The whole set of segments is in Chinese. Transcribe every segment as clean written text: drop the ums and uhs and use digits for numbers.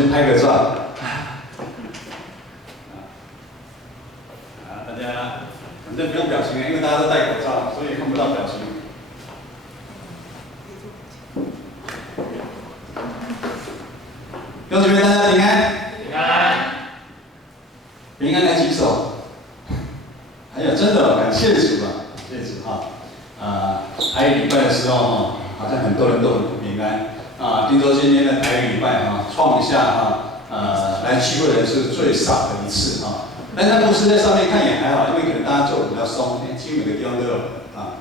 先拍个照。大家反正不用表情，因为大家都戴口罩，所以看不到表情。弟兄姊妹，大家平安。平安。平安来举手。还有真的感谢主啊，感谢主哈。台语礼拜的时候哈，好像很多人都很不平安啊。听说今天的台语礼拜哈，创下来聚会的人是最少的一次哈。但是牧师在上面看也还好，因为可能大家做的比较松，几乎每个地方都有啊。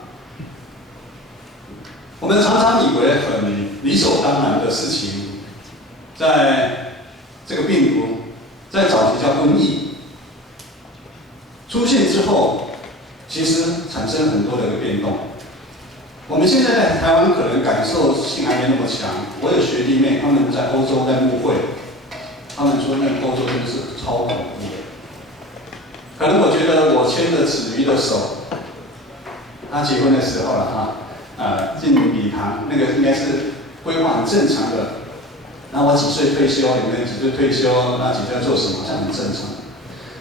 我们常常以为很理所当然的事情，在这个病毒在早期叫瘟疫出现之后，其实产生很多的一个变动。我们现在在台湾可能感受性还没那么强。我有学弟妹，他们在欧洲在牧会，他们说那个欧洲真的是超恐怖的。可能我觉得我牵着子瑜的手，他结婚的时候了哈，进礼堂那个应该是规划很正常的。那我几岁退休，你们几岁退休，那几岁要做什么，好像很正常。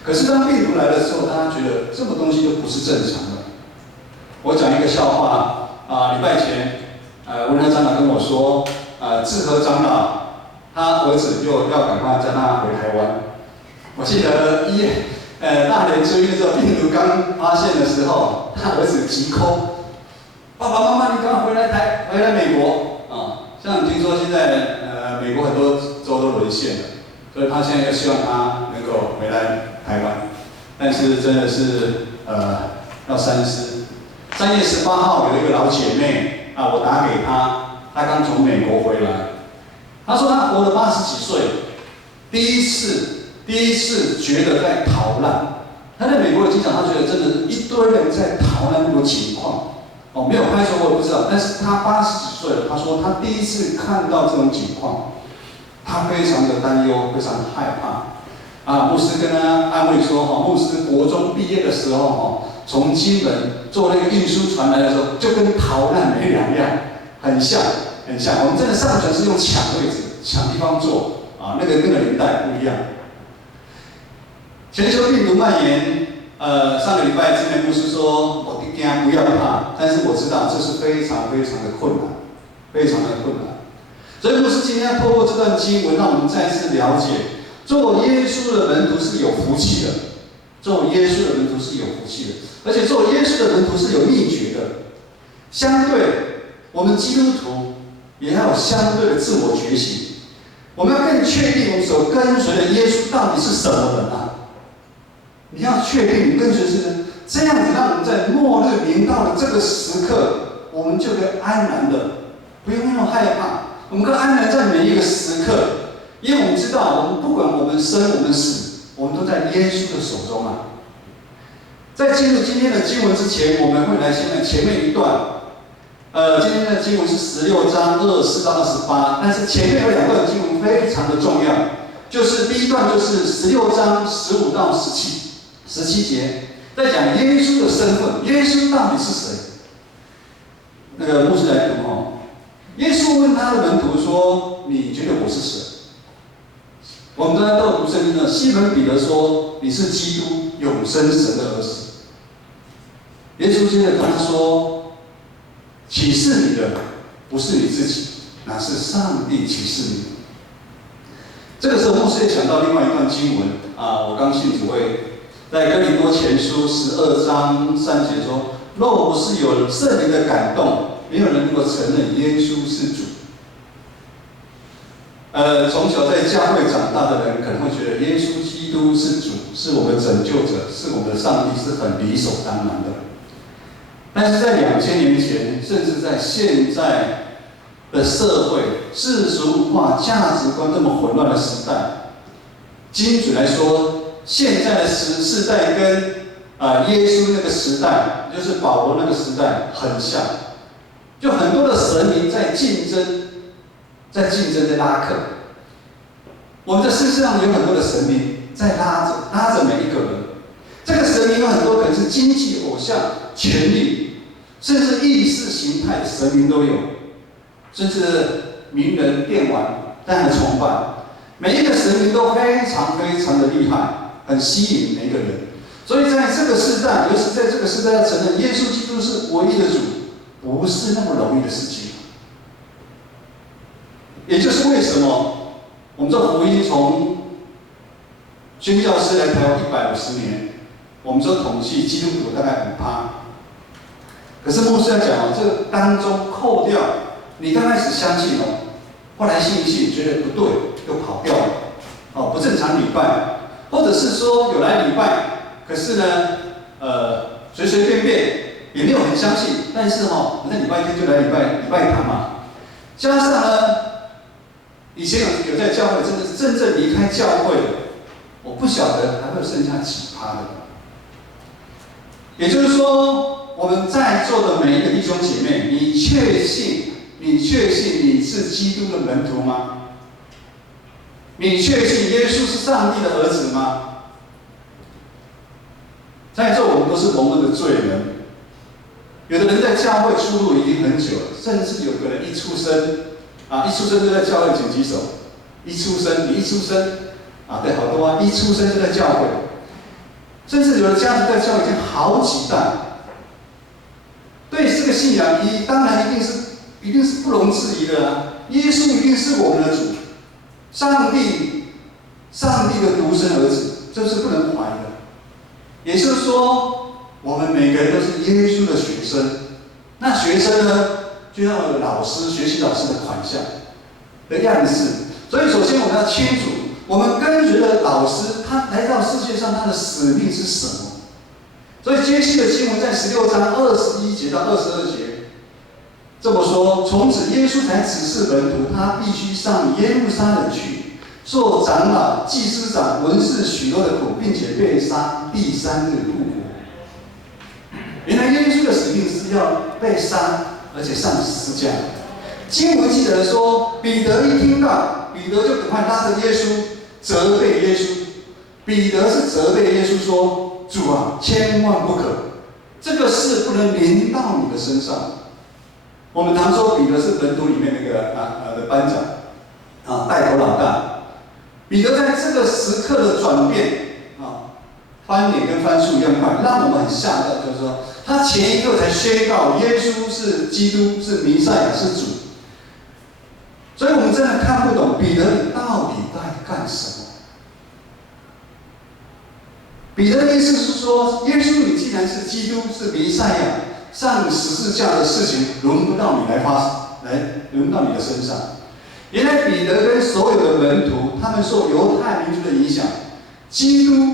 可是当病毒来的时候，大家觉得这么东西就不是正常的。我讲一个笑话礼拜前，文和长老跟我说，志和长老他儿子就要赶快叫他回台湾。我记得大年初一的时候，病毒刚发现的时候，他儿子急 call， 爸爸妈妈，你赶快回来美国啊！像听说现在美国很多州都沦陷了，所以他现在就希望他能够回来台湾，但是真的是要三思。3月18号有一个老姐妹我打给她，她刚从美国回来，她说她活了80几岁，第一次觉得在逃难。他在美国的机场，他觉得真的是一堆人在逃难那种情况。没有拍摄我也不知道，但是他80几岁了，他说他第一次看到这种情况，他非常的担忧，非常的害怕。牧师跟他安慰说，牧师国中毕业的时候，从金门坐那个运输船来的时候，就跟逃难没两样，很像。我们真的上船是用抢位置、抢地方坐那个年代不一样。全球病毒蔓延，上个礼拜之前牧师说，我弟弟不要怕，但是我知道这是非常非常的困难，非常的困难。所以牧师今天要透过这段经文，让我们再次了解，做耶稣的门徒是有福气的，做耶稣的门徒是有福气的，而且做耶稣的门徒是有秘诀的。相对，我们基督徒也要有相对的自我觉醒，我们要更确定我们所跟随的耶稣到底是什么人啊？你要确定你跟随是人，这样子让我们在末日临到的这个时刻，我们就可以安然的，不用那么害怕。我们可以安然在每一个时刻，因为我们知道，我们不管我们生我们死，我们都在耶稣的手中啊。在进入今天的经文之前，我们会来前面一段。今天的经文是16章24到28，但是前面有2段经文非常的重要，就是第一段就是16章15到17节，在讲耶稣的身份，耶稣到底是谁？那个牧师来读耶稣问他的门徒说：“你觉得我是谁？”我们大家都有读圣经的，西门彼得说：“你是基督，永生神的儿子。”耶稣接着跟他说：“启示你的不是你自己，乃是上帝启示你。”这个时候，牧师也想到另外一段经文我刚信主会，在哥林多前书12章3节说：“若不是有圣灵的感动，没有人能够承认耶稣是主。”从小在教会长大的人可能会觉得耶稣基督是主，是我们的拯救者，是我们的上帝，是很理所当然的。但是在2000年前，甚至在现在的社会世俗化、价值观这么混乱的时代，精准来说，现在的世代跟耶稣那个时代，就是保罗那个时代很像，就很多的神明在竞争，在拉客。我们的世界上有很多的神明在拉着每一个人。这个神明有很多可能是经济偶像、权力，甚至意识形态的神明都有，甚至名人、电玩，当然崇拜。每一个神明都非常非常的厉害，很吸引每一个人。所以在这个时代，尤其在这个时代，要承认耶稣基督是唯一的主，不是那么容易的事情。也就是为什么我们这福音从宣教士来台湾150年，我们说统计基督徒大概5%。可是牧师要讲哦，这个当中扣掉你刚开始相信哦，后来信一信觉得不对，又跑掉了，哦，不正常礼拜，或者是说有来礼拜，可是呢，随随便便也没有很相信，但是哦，那礼拜天就来礼拜堂嘛，加上呢，以前有在教会，真的是真正离开教会的，我不晓得还会剩下几%的。也就是说，我们在座的每一个弟兄姐妹，你确信你是基督的门徒吗？你确信耶稣是上帝的儿子吗？在座我们都是蒙恩的罪人。有的人在教会出入已经很久了，甚至有个人一出生就在教会，请举手。你一出生对，好多啊，一出生就在教会，甚至有的家族在教会已经好几代。对这个信仰，当然一定是不容置疑的啊！耶稣一定是我们的主，上帝的独生儿子，这是不能怀疑的。也就是说，我们每个人都是耶稣的学生。那学生呢，就要有老师、学习老师的款项的样式。所以，首先我们要清楚，我们跟随的老师，他来到世界上，他的使命是什么？所以，接续的经文在16章21节到22节这么说：从此，耶稣才指示门徒，他必须上耶路撒冷去，受长老、祭司长、文士许多的苦，并且被杀，第3日复活。原来耶稣的使命是要被杀，而且上十字架。经文记得说，彼得一听到，彼得就赶快拉着耶稣，责备耶稣。彼得是责备耶稣说：“主啊，千万不可，这个事不能临到你的身上。”我们常说彼得是门徒里面那个的班长带头老大。彼得在这个时刻的转变翻脸跟翻书一样快，让我们很吓到，就是说他前一刻才宣告耶稣是基督，是弥赛亚，是主。所以我们真的看不懂彼得你到底在干什么。彼得的意思是说，耶稣你既然是基督，是弥赛亚，上十字架的事情轮不到你轮到你的身上。原来彼得跟所有的门徒，他们受犹太民族的影响，基督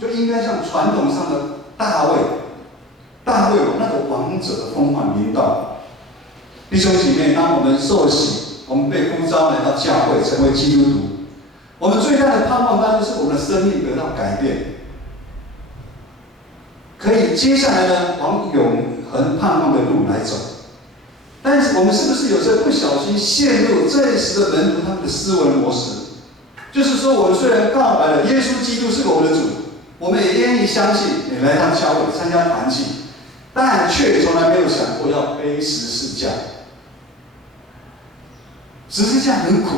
就应该像传统上的大卫王那个王者的风范领导。弟兄姐妹，当我们受洗，我们被呼召来到教会，成为基督徒，我们最大的盼望当然就是我们的生命得到改变，可以接下来呢往永恒盼望的路来走。但是我们是不是有时候不小心陷入这一时的门徒他们的思维模式？就是说，我们虽然告白了耶稣基督是我们的主，我们也愿意相信，也来到教会参加团契，但却从来没有想过要背十字架。十字架很苦，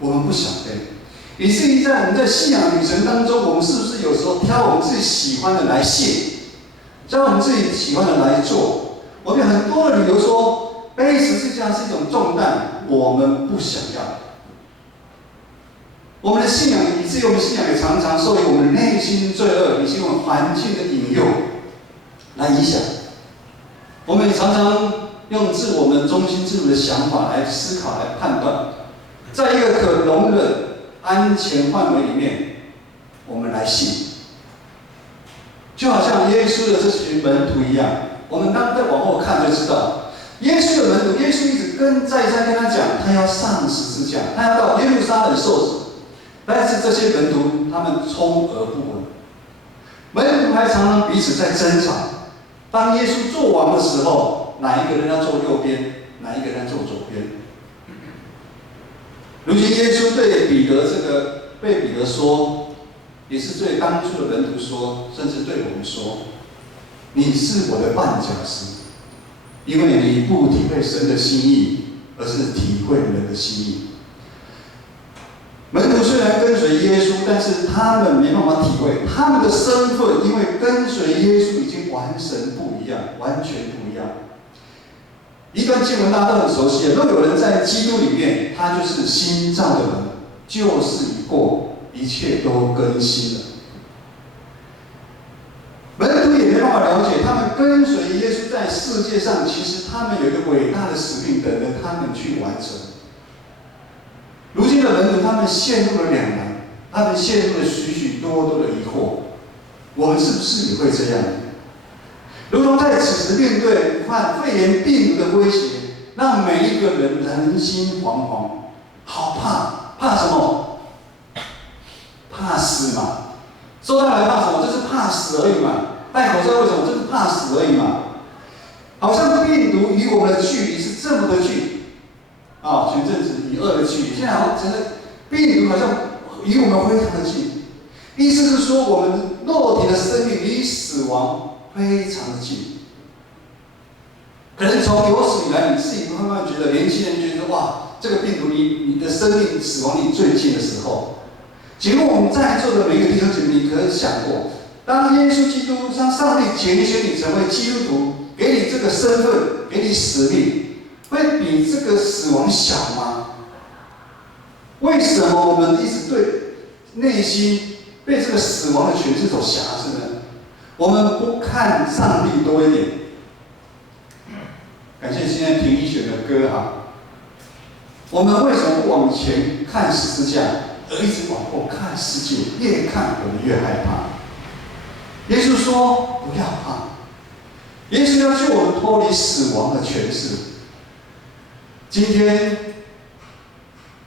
我们不想背，以至于在我们在信仰旅程当中，我们是不是有时候挑我们自己喜欢的来信，挑我们自己喜欢的来做？我们有很多的理由说，背十字架是一种重担，我们不想要。我们的信仰，以至于我们信仰也常常受于我们内心罪恶以及我们环境的引诱来影响。我们也常常用我们中心自我的想法来思考、来判断，在一个可容忍、安全范围里面，我们来信。就好像耶稣的这群门徒一样，我们当再往后看就知道，耶稣的门徒，耶稣一直再三跟他讲，他要上十字架，他要到耶路撒冷受死。但是这些门徒他们充耳不闻，门徒还常常彼此在争吵。当耶稣做王的时候，哪一个人要坐右边，哪一个人要坐左边？如今耶稣对彼得说，也是对当初的门徒说，甚至对我们说：“你是我的绊脚石，因为你不体会神的心意，而是体会人的心意。”虽然跟随耶稣，但是他们没办法体会他们的身份，因为跟随耶稣已经完全不一样，完全不一样。一段经文大家都很熟悉的，若有人在基督里面，他就是新造的人，旧事已过，一切都更新了。门徒也没办法了解，他们跟随耶稣在世界上，其实他们有一个伟大的使命等着他们去完成。如今的门徒，他们陷入了两难，他们陷入了许许多多的疑惑。我们是不是也会这样？如同在此时面对肺炎病毒的威胁，让每一个人人心惶惶，好怕，怕什么？怕死嘛。说他来怕什么？就是怕死而已嘛。戴口罩为什么？就是怕死而已嘛。好像病毒与我们的距离是这么的近啊！前阵子以2的距离，现在好像真的病毒好像离我们非常的近。意思是说，我们肉体的生命离死亡非常的近。可能从有史以来，你自己慢慢觉得，年轻人觉得哇，这个病毒离你的生命死亡离最近的时候。请问我们在座的每一个弟兄姐妹，你可有想过，当耶稣基督让上帝拣选你成为基督徒，给你这个身份，给你使命，会比这个死亡小吗？为什么我们一直对内心被这个死亡的权势所辖制呢？我们不看上帝多一点。感谢今天平一选的歌哈。我们为什么不往前看十字架？而一直往后看世界，越看我们越害怕。耶稣说：“不要怕。”耶稣要救我们脱离死亡的权势。今天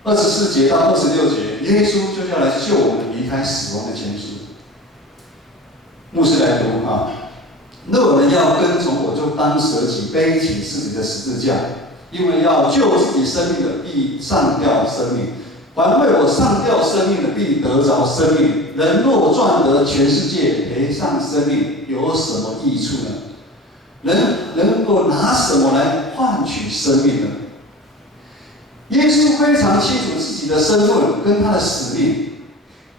24节到26节，耶稣就要来救我们离开死亡的权势。牧师来读啊：“若有人要跟从我，就当舍己，背起自己的十字架，因为要救自己生命的，必上吊生命。凡为我上吊生命的，必得着生命。人若赚得全世界，赔上生命，有什么益处呢？人能够拿什么来换取生命呢？”耶稣非常清楚自己的身份跟他的使命，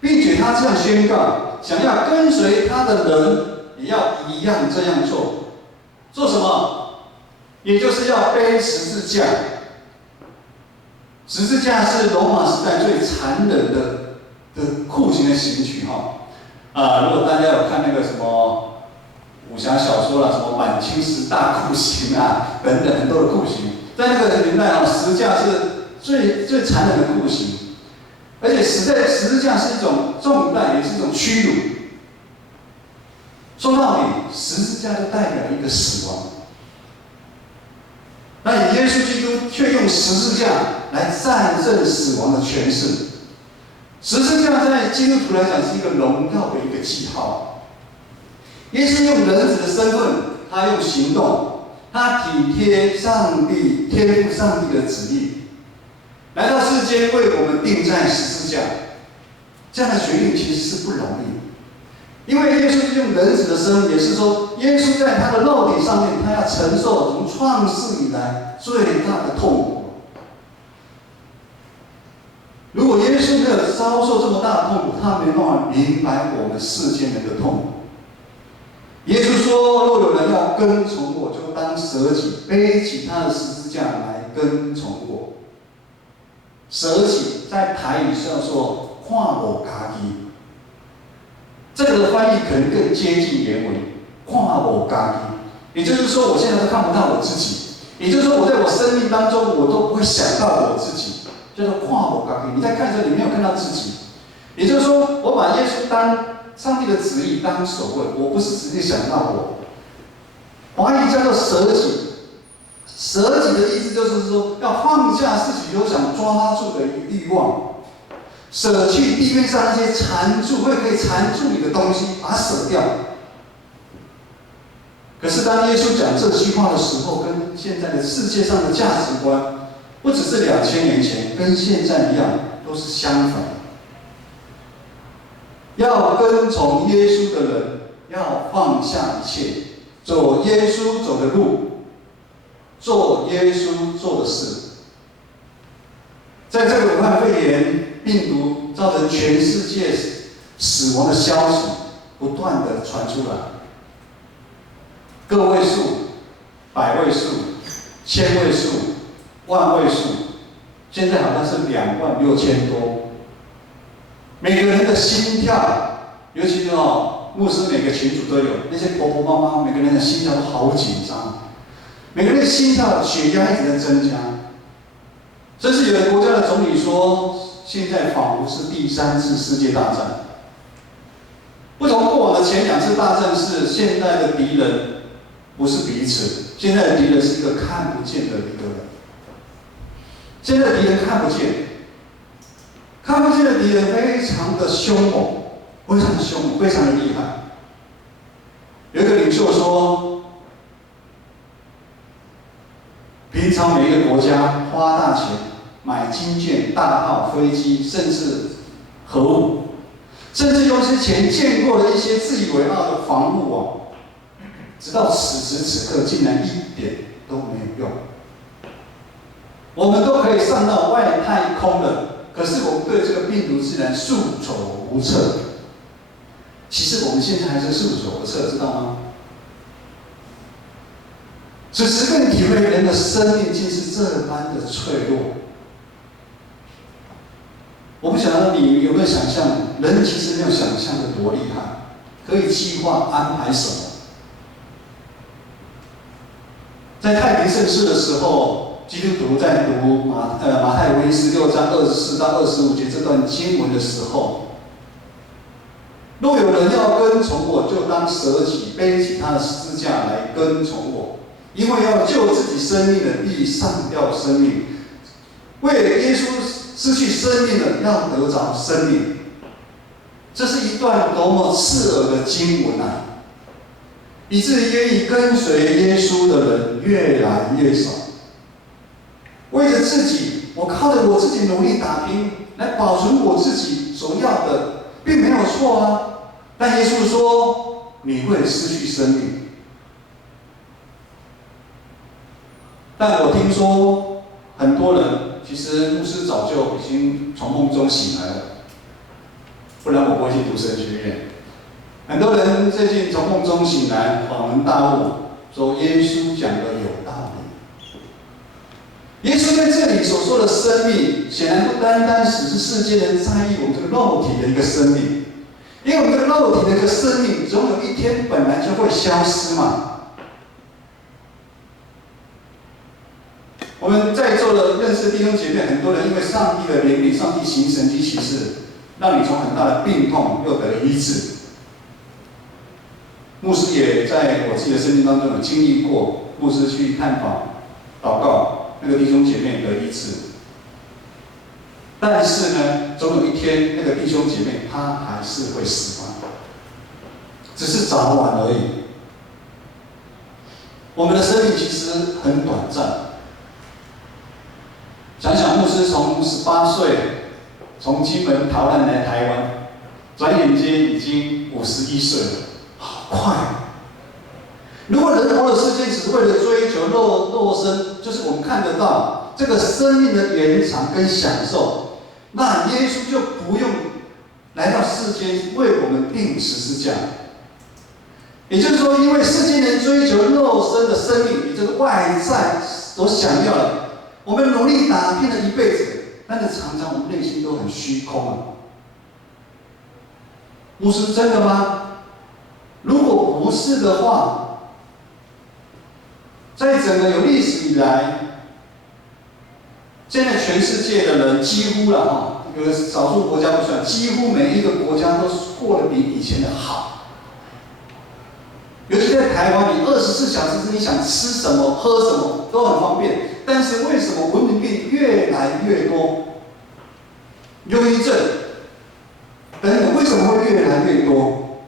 并且他这样宣告：想要跟随他的人，也要一样这样做。做什么？也就是要背十字架。十字架是罗马时代最残忍的酷刑的刑具哈。如果大家有看那个什么武侠小说啦，什么满清10大酷刑啊等等很多的酷刑，在那个年代十字架是最残忍的酷刑，而且十字架是一种重担，也是一种屈辱。说到底，十字架就代表一个死亡。但耶稣基督却用十字架来战胜死亡的权势。十字架在基督徒来讲是一个荣耀的一个记号。耶稣用人子的身份，他用行动，他体贴上帝天父上帝的旨意，来到世间为我们钉在十字架。这样的决定其实是不容易。因为耶稣用人子的身份，也是说，耶稣在他的肉体上面，他要承受从创世以来最大的痛苦。如果耶稣没有遭受这么大的痛苦，他没办法明白我们世间人的痛苦。耶稣说：“若有人要跟从我，就当舍己，背起他的十字架来跟从我。”舍己在台语是要说“看我家己”。这个的翻译可能更接近原文，看我家己，也就是说，我现在都看不到我自己，也就是说，我在我生命当中，我都不会想到我自己，叫做看我家己。你在看的时候，你没有看到自己，也就是说，我把耶稣当上帝的旨意当首位，我不是直接想到我。华语叫做舍己，舍己的意思就是说，要放下自己有想抓住的欲望。舍去地面上那些缠住可以缠住你的东西，把它舍掉。可是当耶稣讲这句话的时候，跟现在的世界上的价值观，不只是2000年前，跟现在一样，都是相反。要跟从耶稣的人，要放下一切，走耶稣走的路，做耶稣做的事。在这个武汉肺炎病毒照着跟全世界死亡的消息不断的传出来，个位数、百位数、千位数、万位数，现在好像是26000多。每个人的心跳，尤其是牧师每个群组都有，那些婆婆妈妈，每个人的心跳都好紧张，每个人的心跳血压一直在增加。甚至有的国家的总理说，现在仿佛是第3次世界大战。不同过往的前2次大战是现在的敌人不是彼此，现在的敌人是一个看不见的一个人。现在的敌人看不见，看不见的敌人非常的凶猛，非常的凶猛，非常的厉害。有一个领袖说，平常每一个国家花大钱买军舰、大炮、飞机，甚至核武，甚至用这些钱建构了一些自以为傲的防护网，直到此时此刻，竟然一点都没有用。我们都可以上到外太空了，可是我们对这个病毒竟然束手无策。其实我们现在还是束手无策，知道吗？此时更体会人的生命竟是这般的脆弱。我不晓得你有没有想象，人其实没有想象的多厉害，可以计划安排什么。在太平盛世的时候，基督徒在读马太福音16章24到25节这段经文的时候，若有人要跟从我，就当舍己，背起他的十字架来跟从我。因为要救自己生命的，必上吊生命；为了耶稣失去生命的，要得着生命。这是一段多么刺耳的经文啊！以至于愿意跟随耶稣的人越来越少。为了自己，我靠着我自己努力打拼，来保存我自己所要的，并没有错啊。但耶稣说，你会失去生命。但我听说很多人，其实牧师早就已经从梦中醒来了，不然我不会去读神学院。很多人最近从梦中醒来，恍然大悟，说耶稣讲的有道理。耶稣在这里所说的生命，显然不单单只是世间人在意我们这个肉体的一个生命，因为我们这个肉体的一个生命，总有一天本来就会消失嘛。我们在座的认识弟兄姐妹，很多人因为上帝的怜悯，上帝行神迹奇事，让你从很大的病痛又得了医治。牧师也在我自己的生命当中有经历过，牧师去探访、祷告，那个弟兄姐妹得医治。但是呢，总有一天那个弟兄姐妹他还是会死亡，只是早晚而已。我们的生命其实很短暂。想想牧师从18岁从金门逃难来台湾，转眼间已经51岁了，好快！如果人活的时间只是为了追求肉身，就是我们看得到这个生命的延长跟享受，那耶稣就不用来到世间为我们钉十字架。也就是说，因为世间人追求肉身的生命，也就是外在所想要的。我们努力打拼了一辈子，但是常常我们内心都很虚空啊。牧师，真的吗？如果不是的话，在整个有历史以来，现在全世界的人几乎了哈，有少数国家不算，几乎每一个国家都过得比以前的好。尤其在台湾，你24小时之内想吃什么、喝什么都很方便。但是为什么文明病越来越多？忧郁症等等，为什么会越来越多？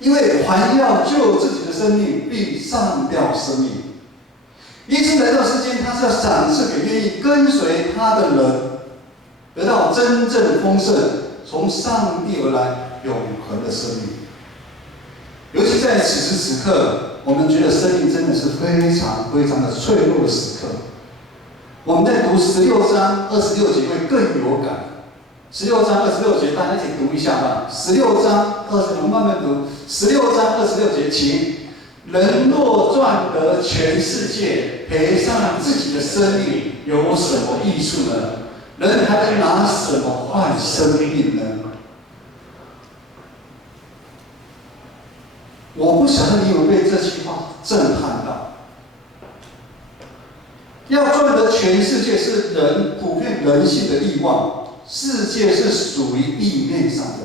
因为还要救自己的生命，必上吊生命。耶稣来到世间，他是要赏赐给愿意跟随他的人，得到真正丰盛、从上帝而来永恒的生命。尤其在此时此刻，我们觉得生命真的是非常非常的脆弱的时刻。我们在读16章26节会更有感。16章26节，大家一起读一下吧。16章20，我们慢慢读。16章26节，请。人若赚得全世界，赔上自己的生命，有什么益处呢？人还能拿什么换生命呢？我不晓得你有没有被这句话震撼到。要赚得全世界是人普遍人性的欲望，世界是属于地面上的。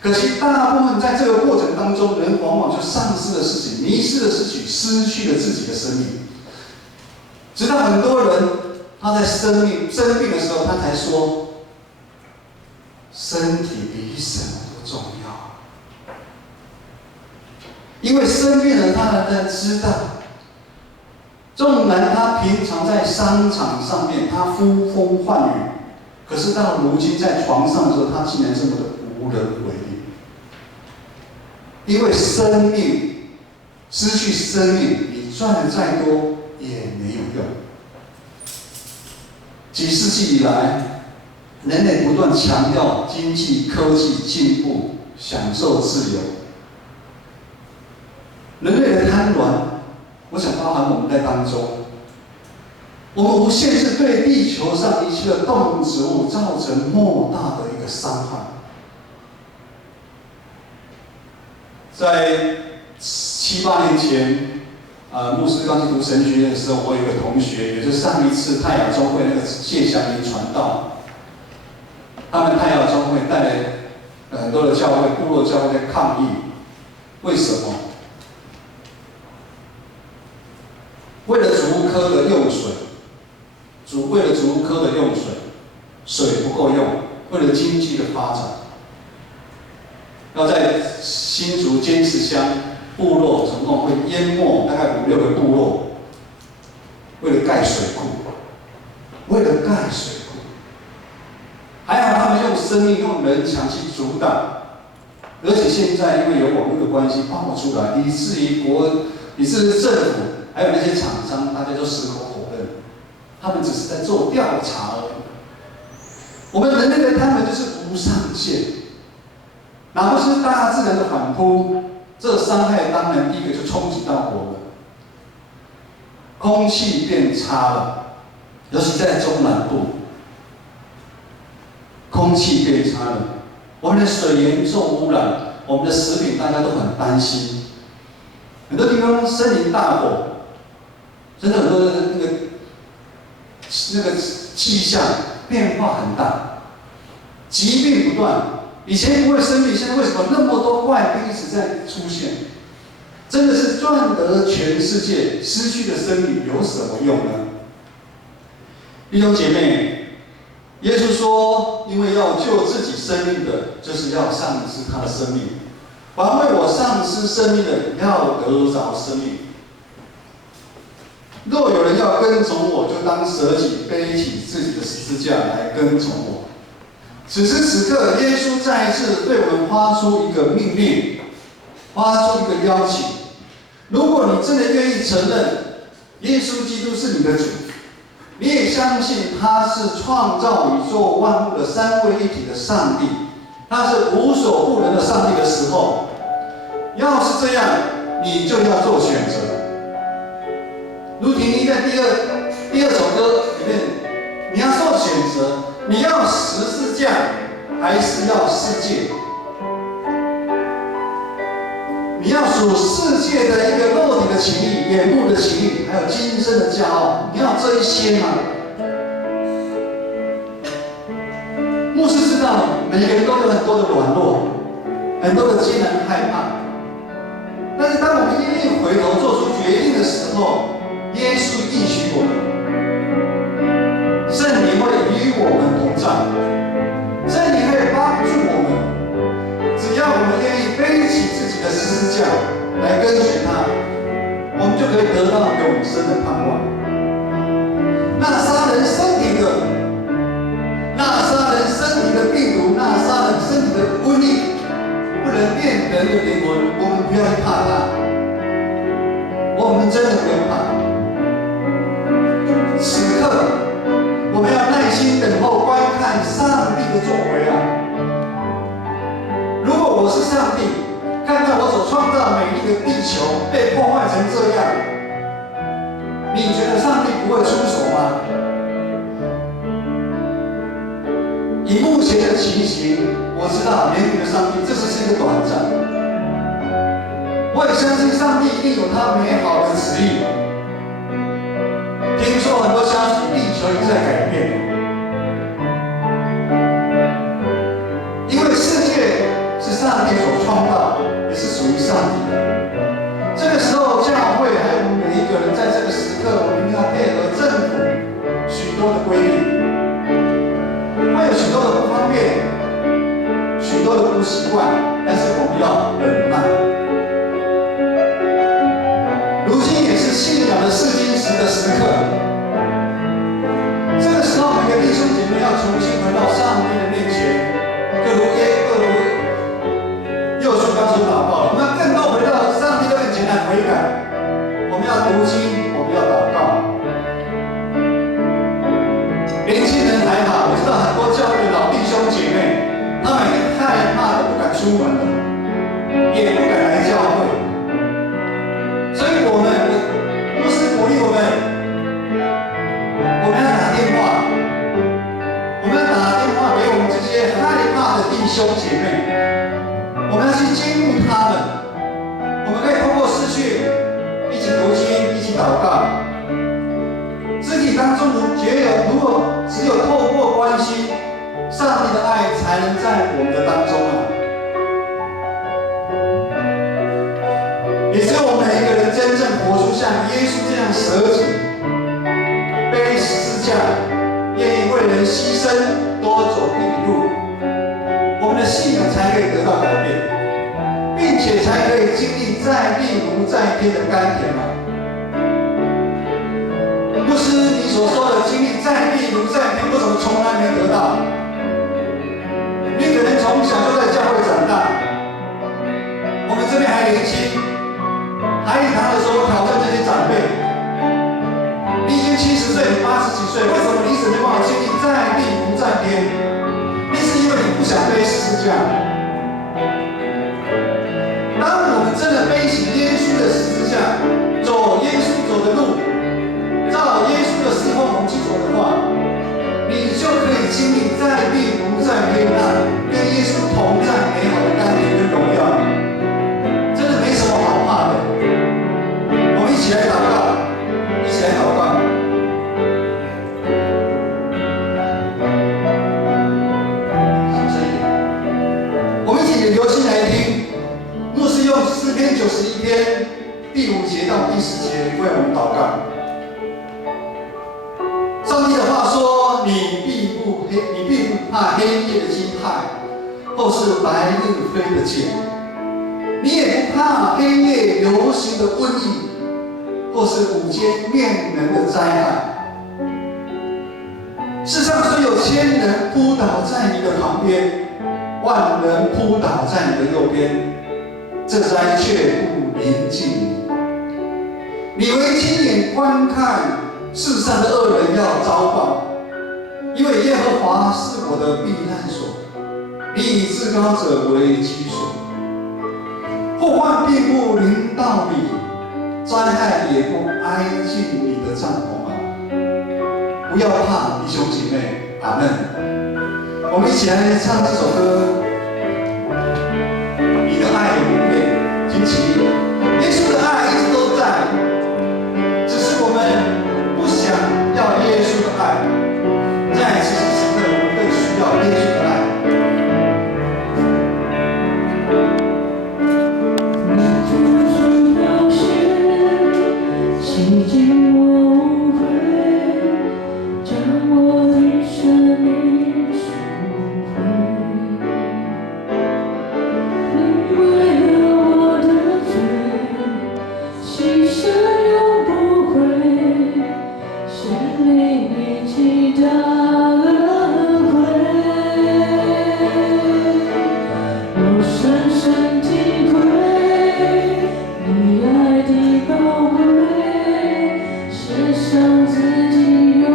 可惜大部分在这个过程当中，人往往就丧失了自己，迷失了自己，失去了自己的生命。直到很多人他在生病的时候，他才说，身体比什么都重要。因为生病了，他才知道，纵然他平常在商场上面他呼风唤雨，可是到如今在床上的时候，他竟然这么的无能为力。因为生命，失去生命，你赚的再多也没有用。几世纪以来，人类不断强调经济科技进步，享受自由。人类的贪婪，我想包含我们在当中。我们无限制对地球上一切的动植物造成莫大的一个伤害。在7、8年前，牧师刚去读神学院的时候，我有一个同学，也就是上一次泰雅中会那个谢祥林传道，他们泰雅中会带来很多的教会、部落教会在抗议，为什么？为了竹科的用水，为了竹科的用水，水不够用，为了经济的发展。要在新竹尖石乡部落总共会淹没大概5、6个部落，为了盖水库，还好他们用生命、用人墙去阻挡，而且现在因为有网络的关系爆出来，以至于政府还有那些厂商，大家都矢口否认，他们只是在做调查而已。我们人类的贪婪就是无上限。哪不是大自然的反扑？这伤害当然第一个就冲击到我们，空气变差了，尤其在中南部，空气变差了，我们的水严重污染，我们的食品大家都很担心，很多地方森林大火，真的很多的那个气象变化很大，疾病不断。以前不会生病，现在为什么那么多怪病一直在出现？真的是赚得全世界，失去的生命有什么用呢？弟兄姐妹，耶稣说，因为要救自己生命的，就是要丧失他的生命；凡为我丧失生命的，要得着生命。若有人要跟从我，就当舍己，背起自己的十字架来跟从我。此时此刻，耶稣再一次对我们发出一个命令，发出一个邀请。如果你真的愿意承认耶稣基督是你的主，你也相信他是创造宇宙万物的三位一体的上帝，他是无所不能的上帝的时候，要是这样，你就要做选择。如婷妮在第二首歌里面，你要做选择。你要十字架，还是要世界？你要属世界的一个肉体的情欲、眼目的情欲，还有今生的骄傲，你要这一些吗？牧师知道，每个人都有很多的软弱，很多的艰难害怕。但是当我们愿意回头做出决定的时候，耶稣应许我们。圣灵会与我们同在，圣灵会帮助我们。只要我们愿意背起自己的十字架来跟随他，我们就可以得到永生的盼望。那杀人身体的，那杀人身体的病毒，那杀人身体的瘟疫，不能变人的灵魂，我们不要怕它。我们真的不用怕。此刻。我们要耐心等候，观看上帝的作为。上帝，看到我所创造美丽的地球被破坏成这样，你觉得上帝不会出手吗？以目前的情形，我知道怜悯的上帝，这只是一个短暂。我也相信上帝一定有他美好的旨意。听说很多消息，地球已经在改变。因为世界是上帝所创造，也是属于上帝的。这个时候，教会还有我们每一个人，在这个时刻，我们一定要配合政府许多的规定，会有许多的不方便，许多的不习惯，但是我们要忍耐。如今也是信仰的试金石的时刻，这个时候，每个弟兄姐妹要重新回到上帝的面前。各如又书刚所祷告，我们要更多回到上帝的面前来悔改。我们要读经，我们要祷告。年轻人还好，我知道很多教会的老弟兄姐妹，他们已经害怕的不敢出门了，也不敢来教会。所以我牧师鼓励我们要打电话。给我们这些害怕的弟兄姐妹，我们要去兼顾他们。我们可以通过视讯一起读经，一起祷告。肢体当中如果只有透过关系，上帝的爱才能在我们的当中啊。也只有我们每一个人真正活出像耶稣这样舍己、背十字架，愿意为人牺牲。多走一里路，我们的信仰才可以得到改变，并且才可以经历在地如在天的甘甜嘛。牧师，你所说的经历在地如在天，为什么从来没得到？你可能从小就在教会长大，我们这边还年轻，还礼堂的时候挑战这些长辈。你已经70岁，你80几岁，为什么你一直没办法经历在地不在天？那是因为你不想背十字架。当我们真的背起耶稣的十字架，走耶稣走的路，照耶稣的侍奉我们去走的话，你就可以经历在地不在天那跟耶稣同在美好的甘甜跟荣耀，真的没什么好怕的。我们一起来祷告。一起来祷告。小声一点。我们一起留心来听，牧师用诗篇91篇第5节到第10节为我们祷告。上帝的话说：“你必不怕黑夜的惊骇，或是白日飞的箭；你也不怕黑夜流行的瘟疫。”或是午间面人的灾害。世上虽有1000人扑倒在你的旁边，万人扑倒在你的右边，这灾却不临近你。你为亲眼观看世上的恶人要遭报，因为耶和华是我的避难所，你以至高者为居所。祸患并不临到你，灾害也不挨近你的帐篷啊！不要怕，弟兄姐妹，阿门。我们一起来唱这首歌。你的爱永不变，惊奇。耶稣的爱一直都在，只是我们不想要耶稣的爱。在此时刻，我们更需要耶稣的爱。洗净我污秽，将我的生命赎回。你为了我的罪，牺牲永不悔，心里你极大恩惠。我深深体会你爱的宝贵。让自己用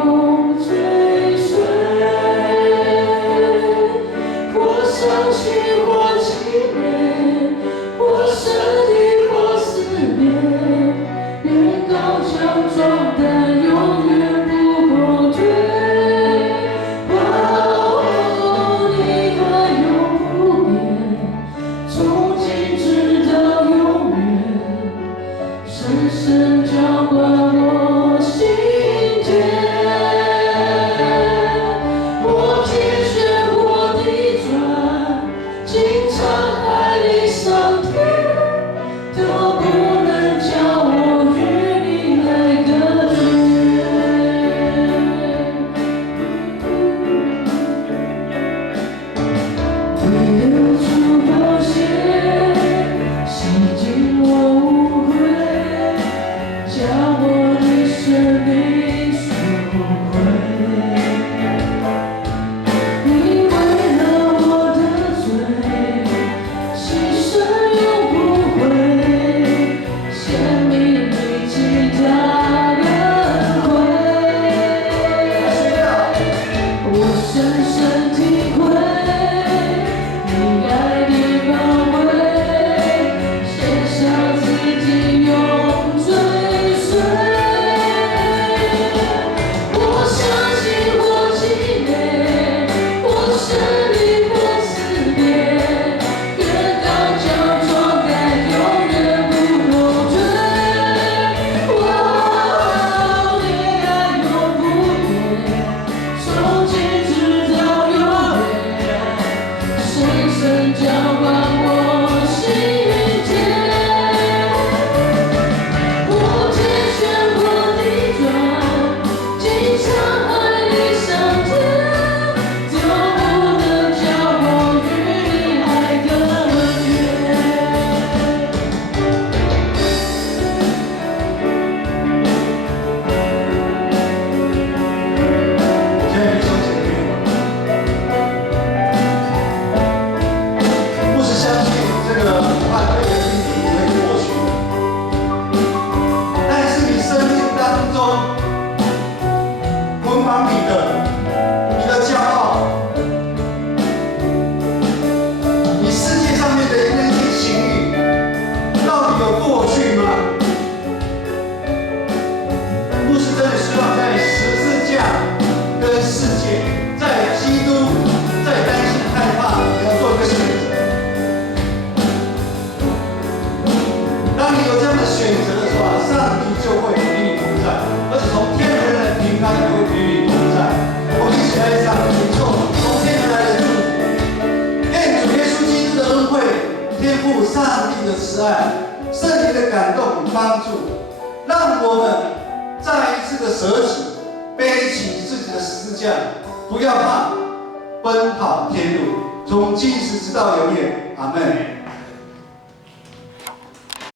追随，我相信我纪念上帝的慈爱、圣灵的感动与帮助，让我们再一次的舍己，背起自己的十字架，不要怕，奔跑天路，从今时直到永远。阿们。